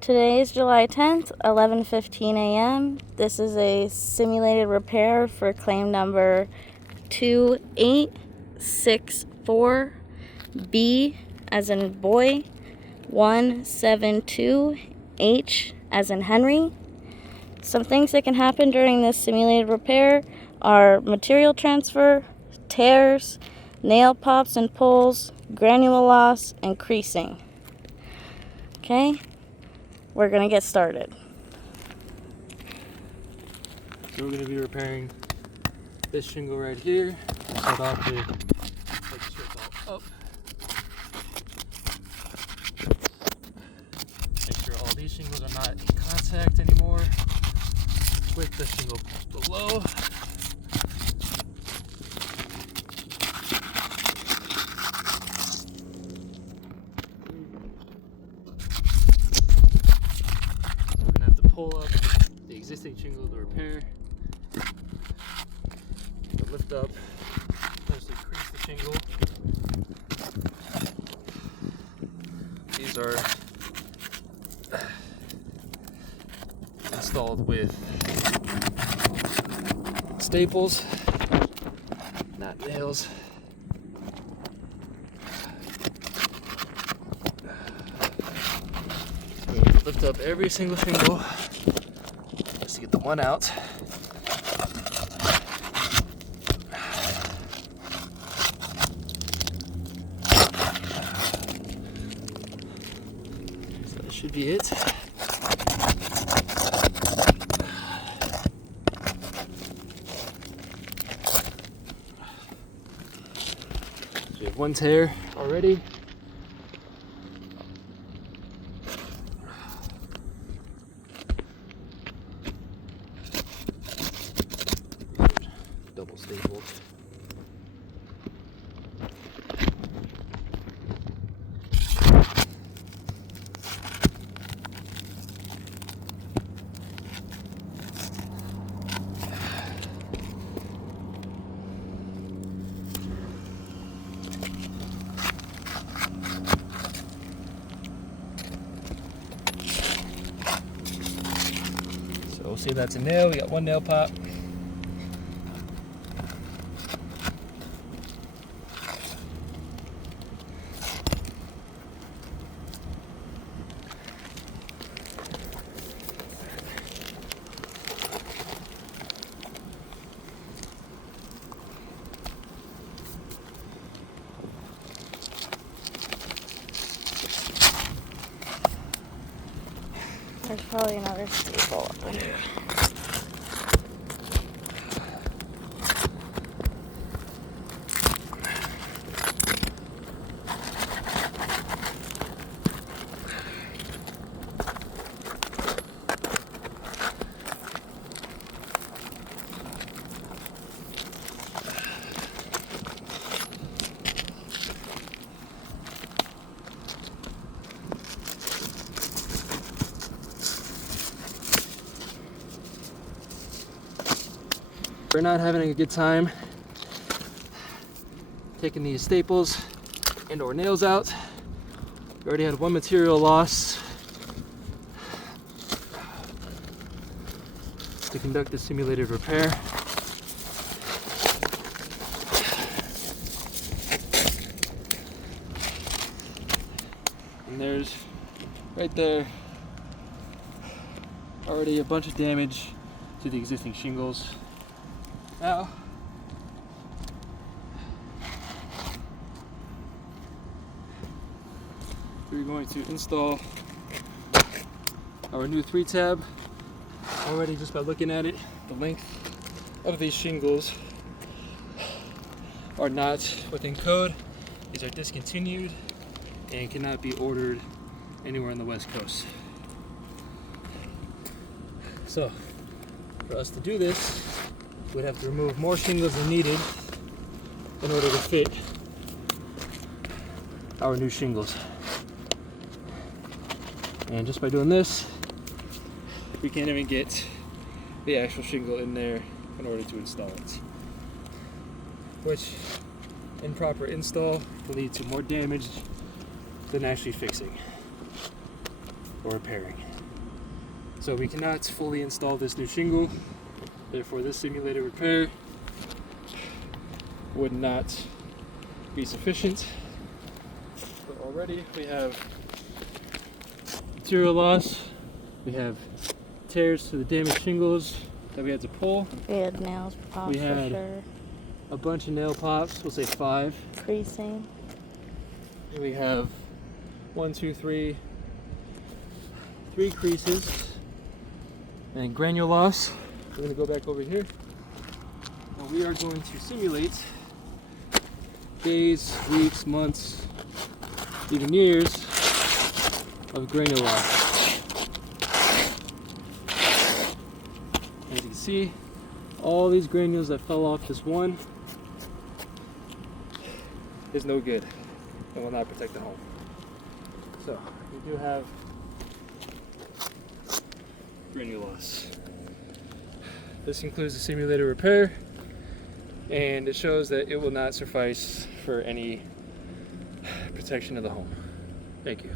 Today is July 10th, 11:15 a.m. This is a simulated repair for claim number 2864B as in boy, 172H as in Henry. Some things that can happen during this simulated repair are material transfer, tears, nail pops and pulls, granule loss, and creasing. Okay? We're going to get started. So we're going to be repairing this shingle right here. Start off with take the strips all up. Make sure all these shingles are not in contact anymore with the shingle below. We're going to have to pull up the existing shingle to repair. Lift up, essentially crease the shingle. These are installed with staples, not nails. Lift up every single shingle just to get the one out. Should be it. So we have one tear already. Double stapled. We'll say that's a nail. We got one nail pop. There's probably another staple up in here. We're not having a good time taking these staples and or nails out. We already had one material loss to conduct the simulated repair. And there's right there already a bunch of damage to the existing shingles. Now, we're going to install our new 3-tab. Already, just by looking at it, the length of these shingles are not within code. These are discontinued and cannot be ordered anywhere on the West Coast. So, for us to do this, we'd have to remove more shingles than needed in order to fit our new shingles. And just by doing this, we can't even get the actual shingle in there in order to install it. Which, improper install will lead to more damage than actually fixing. or repairing. So we cannot fully install this new shingle, therefore this simulated repair would not be sufficient. But already we have material loss, we have tears to the damaged shingles that we had to pull. We had nails popped We for had sure. a bunch of nail pops, we'll say 5. Creasing. And we have 3 creases and granule loss. We're going to go back over here. Now we are going to simulate days, weeks, months, even years of granule loss. As you can see, all these granules that fell off this one is no good and will not protect the home. So we do have granule loss. This includes the simulated repair, and it shows that it will not suffice for any protection of the home. Thank you.